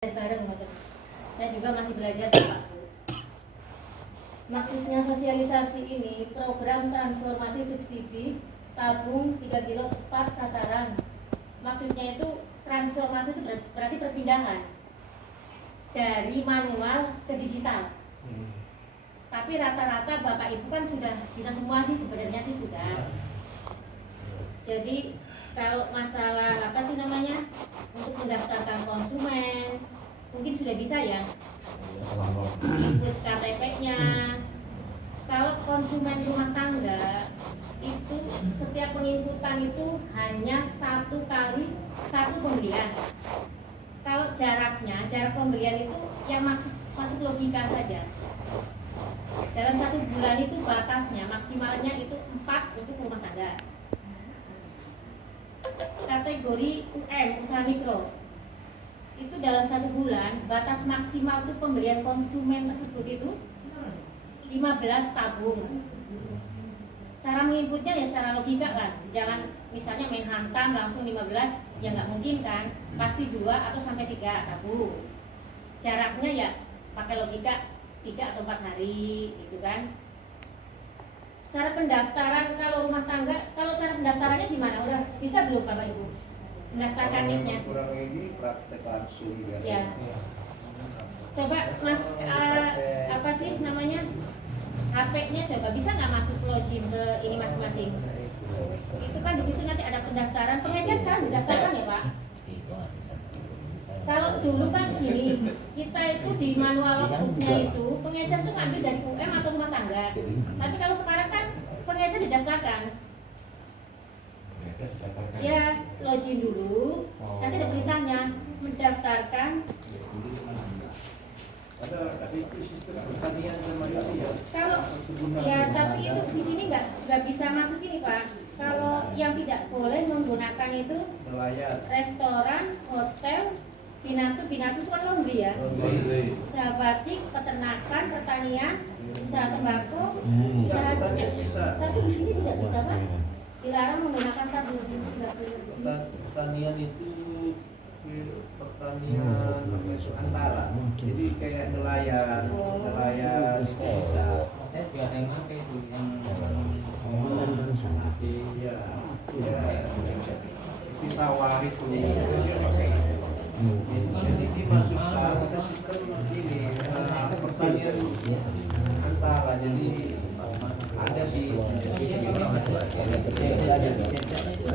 bareng. Saya juga masih belajar Pak. Maksudnya sosialisasi ini program transformasi subsidi tabung 3 kilo tepat sasaran. Maksudnya itu transformasi itu berarti perpindahan dari manual ke digital. Tapi rata-rata Bapak Ibu kan sudah bisa semua sih, sebenarnya sih sudah. Jadi kalau masalah apa sih namanya untuk mendaftarkan konsumen mungkin sudah bisa ya, ikut KTP-nya. Kalau konsumen rumah tangga itu setiap penginputan itu hanya satu kali satu pembelian. Kalau jarak pembelian itu yang masuk logika saja. Dalam 1 bulan itu batasnya maksimalnya itu 4 untuk rumah tangga. Kategori UM, usaha mikro, itu dalam 1 bulan batas maksimal untuk pembelian konsumen tersebut itu 15 tabung. Cara menginputnya ya secara logika kan, jangan misalnya main hantam langsung 15, ya nggak mungkin kan, pasti 2 atau sampai 3 tabung. Jaraknya ya pakai logika 3 atau 4 hari gitu kan. Cara pendaftaran kalau rumah tangga, kalau cara pendaftarannya gimana? Udah bisa belum Bapak Ibu mendaftarkan NIK-nya? Kurang ini praktek langsung ya. Coba Mas, apa sih namanya, HP-nya coba bisa nggak masuk login ke ini masing-masing? Itu kan di situ nanti ada pendaftaran. Pengecer sekarang didaftarkan ya Pak? Kalau dulu kan gini, kita itu di manual logbooknya itu pengecer tuh ngambil dari UM atau rumah tangga. Tapi kalau sekarang kan pengecer didaftarkan. Ya login dulu, nanti ada beritanya mendaftarkan. Kalau ya tapi itu di sini nggak bisa masuk ini Pak. Kalau yang tidak boleh menggunakan itu restoran, hotel, binatu itu kan laundry ya. Usaha batik, peternakan, pertanian, usaha tembakau, usaha jasa. Tapi di sini tidak bisa Pak. Dilarang menggunakan tabung. Pertanian itu pertanian antara, jadi kayak nelayan bisa. Saya juga yang pakai itu yang di sawah itu. Jadi dimasukkan ke sistem ini pertanian antara, jadi ada sih yang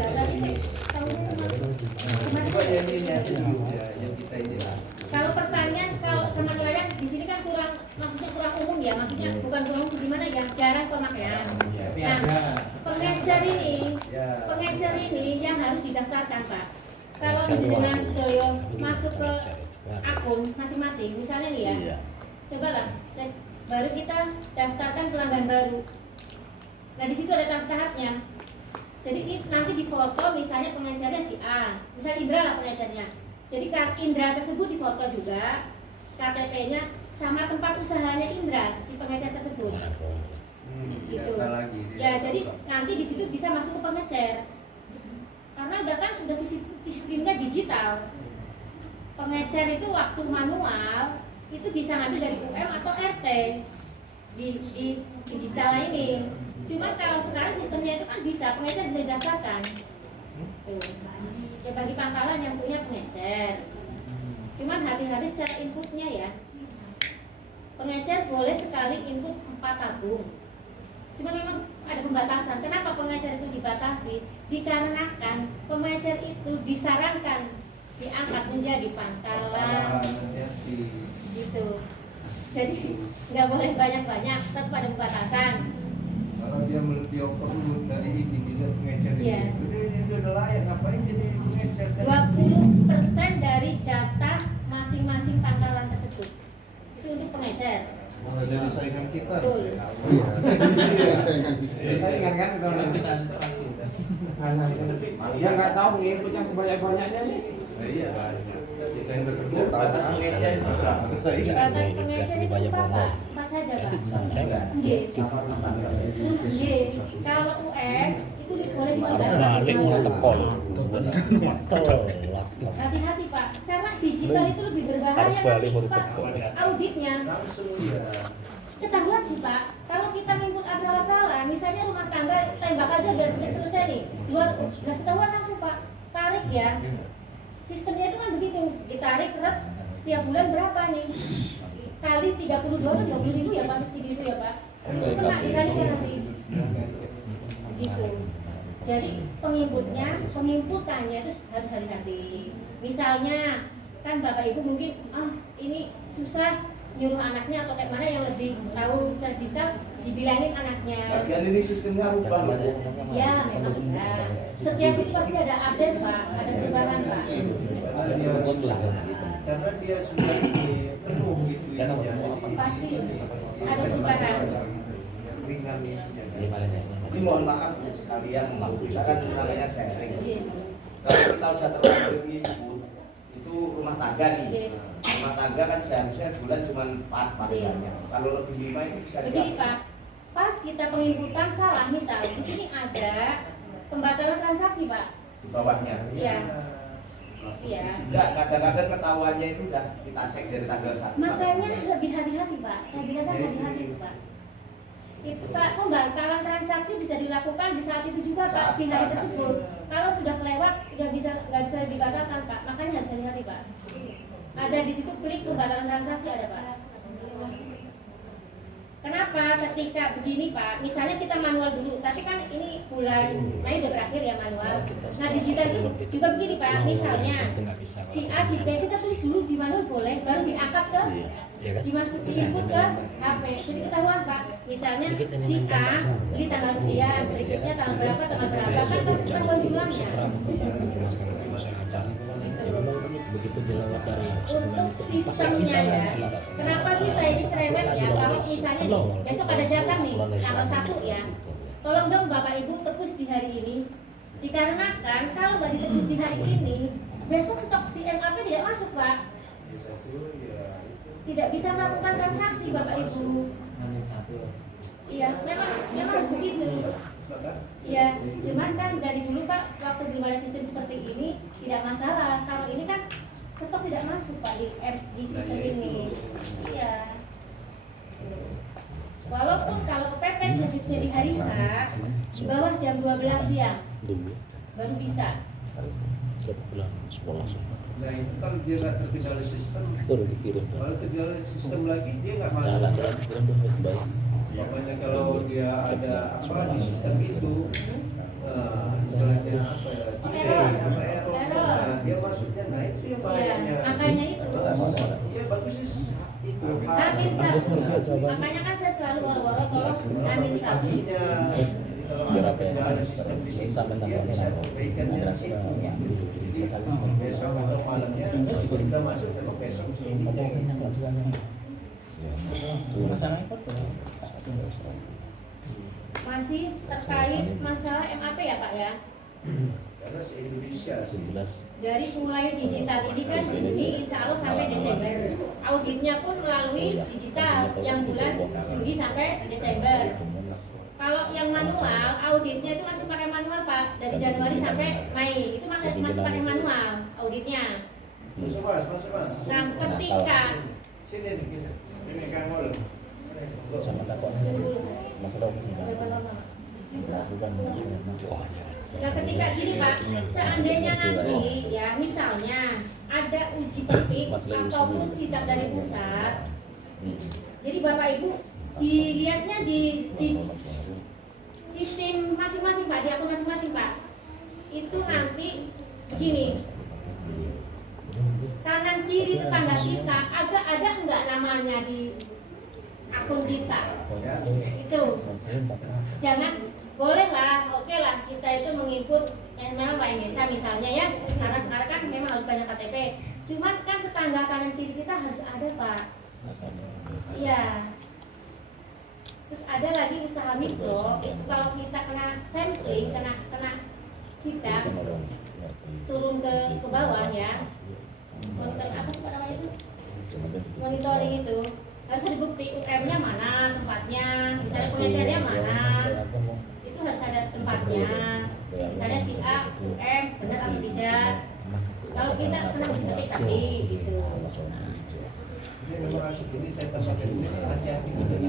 kita ini. Kalau pertanian, kalau sama nelayan di sini kan maksudnya kurang umum ya, maksudnya bukan kurang umum gimana ya, jarang pemakaian. Nah, pengecer ini yang harus didaftarkan Pak. Kalau dengan sedoyo masuk ke akun masing-masing, misalnya nih ya, cobalah, baru kita daftarkan pelanggan baru. Nah di situ ada tahap-tahapnya. Jadi nanti di foto misalnya pengecernya si A, misalnya Indra lah pengecernya. Jadi Indra tersebut difoto juga, KTP-nya sama tempat usahanya Indra si pengecer tersebut. Gitu. Ya jadi nanti di situ bisa masuk ke pengecer. Karena udah sistemnya digital. Pengecer itu waktu manual itu bisa ngambil dari UM atau RT di digital ini. Cuma kalau sekarang sistemnya itu kan bisa pengecer bisa didaftarkan. Ya bagi pangkalan yang punya pengecer. Cuman hati-hati secara inputnya ya. Pengecer boleh sekali input 4 tabung. Cuma memang ada pembatasan. Kenapa pengecer itu dibatasi? Dikarenakan pengecer itu disarankan diangkat menjadi pangkalan. Gitu. Jadi nggak boleh banyak-banyak, tetap ada pembatasan. Kalau dia overload dari ini dia pengecer ini udah layak, ngapain jadi pengecer? 20% dari jatah masing-masing pangkalan tersebut itu untuk pengecer. Mau jadi saingan kita. Betul. Iya, saingan kita. saingan kan kalau kita administrasi. Dia nggak tahu nih yang sebanyak-banyaknya nih. Iya, kita yang bekerja tahu. Batas pengecer itu berapa? Batas pengecer itu berapa? 4 saja Pak. Kalau UN itu boleh 15. Balik mulai tepol. Hati-hati Pak, karena digital itu lebih berbahaya nanti Pak, auditnya. Langsung ya. Ketahuan sih Pak, kalau kita input asal-asalan, misalnya rumah tangga tembak aja biar selesai nih, luar nggak ketahuan langsung Pak, tarik ya. Sistemnya itu kan begitu, ditarik setiap bulan berapa nih? Kali 32 kan 20.000 ya Pak subsidi itu ya Pak. Itu kena ditarik ya nanti. Gitu. Jadi penginputannya itu harus hati-hati. Misalnya kan Bapak Ibu mungkin ini susah nyuruh anaknya atau kayak mana yang lebih tahu sejuta dibilangin anaknya. Bagian ini sistemnya rubah loh. Ya memang benar. Setiap itu pasti ada update Pak, ada perubahan Pak. Karena dia sudah penuh gitu ya. Pasti ada perubahan. Ringan ini. Jadi mohon maaf untuk sekalian, kita kan namanya sharing. Iya. Kalau kita udah terlanjur input, itu rumah tangga nih. Iya. Rumah tangga kan seharusnya bulan cuma 4 paling Iya. banyak. Kalau lebih 5 itu bisa Begini Pak, pas kita penginputan salah misal di sini ada pembatalan transaksi Pak. di bawahnya. Iya. Iya. Enggak, kadang-kadang ketahuannya itu udah kita cek dari tanggal 1. Makanya lebih hati-hati Pak. Saya bilang kan hati-hati itu Pak. Itu Pak, pembatalan transaksi bisa dilakukan di saat itu juga Pak, di hari tersebut. Kalau sudah kelewat, nggak bisa dibatalkan Pak. Makanya harus hati-hati Pak. Ada di situ klik pembatalan transaksi ada Pak. Kenapa? Ketika begini Pak, misalnya kita manual dulu, tapi kan ini bulan Mei udah berakhir ya manual. Nah digital itu juga begini Pak, misalnya si A, si B kita tulis dulu di manual boleh, baru diangkat ke dimasukin input ke HP. Jadi ketahuan Pak, misalnya si A di tanggal sekian, berikutnya tanggal berapa, kan ketahuan jumlahnya. Begitu dilewat dari Untuk sistemnya ya, kenapa sih saya dicerewet ya? Kalau misalnya nih, besok ada jatah nih, tanggal 1 ya. Tolong dong Bapak Ibu tebus di hari ini. Dikarenakan kalau nggak ditebus di hari ini, besok stok di MAP tidak masuk Pak. Tidak bisa melakukan transaksi Bapak Ibu. Iya, memang harus begitu. Iya, cuman kan dari dulu Pak, waktu belum ada sistem seperti ini tidak masalah. Kalau ini kan stok tidak masuk Pak di sistem ini. Iya. Walaupun kalau pepet khususnya di hari H di bawah jam 12 siang baru bisa. pulang sekolah semua. Nah itu kalau dia nggak terkendali sistem, Baru dikirim. kalau terkendali sistem lagi dia nggak masuk. Jalan-jalan kirim tuh harus balik. Makanya kalau dia ada apa di sistem itu, istilahnya apa ya? Error. Nah, dia masuknya, nah itu yang bahayanya. Iya, makanya itu. Iya bagus sih itu. Amin satu. Makanya kan saya selalu waro-waro tolong amin satu. Biar apa ya? Tidak ada sistem di situ, Sampai dia tanggal bisa berapa? perbaikan dari situ. Jadi besok atau malamnya kita masuk ke besok ini. Masih terkait masalah MAP ya Pak ya? Karena se Indonesia Jelas. Dari mulai digital ini kan Juni insya Allah sampai Desember. Auditnya pun melalui digital yang bulan Juni sampai Desember. Kalau yang manual, auditnya itu masih pakai manual Pak. Dari Januari sampai Mei itu masih pakai manual auditnya. Masuk mas. Nah ketika Sini nih, ini kan mau. Sama takut. Masalah apa sih? Bukan. Nah ketika gini Pak, seandainya nanti ya misalnya ada uji petik ataupun sidak dari pusat, jadi Bapak Ibu dilihatnya di sistem masing-masing Pak, di akun masing-masing Pak. Itu nanti begini, kanan kiri tetangga kita agak ada enggak namanya di akun kita? Itu jangan, bolehlah, oke lah kita itu menginput memang lain desa misalnya ya, karena sekarang kan memang harus banyak KTP. Cuman kan tetangga kanan kiri kita harus ada Pak. Iya. Terus ada lagi usaha mikro, kalau kita kena sampling, kena sidak, turun ke bawah ya. Apa sih namanya itu? Monitoring itu harus dibukti UM-nya mana tempatnya, misalnya pengecernya mana, itu harus ada tempatnya. Misalnya si A UM benar atau tidak, Kalau kita kena ketik tadi gitu. Nah, Ini memang harus ini saya pakai ini hati-hati ini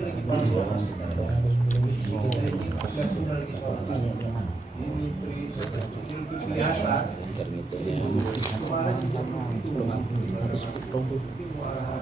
lagi palsu. Ini 14 sudah lagi sholat. Ini biasa. Intermitnya Kemarin itu belum 110 tuh. muara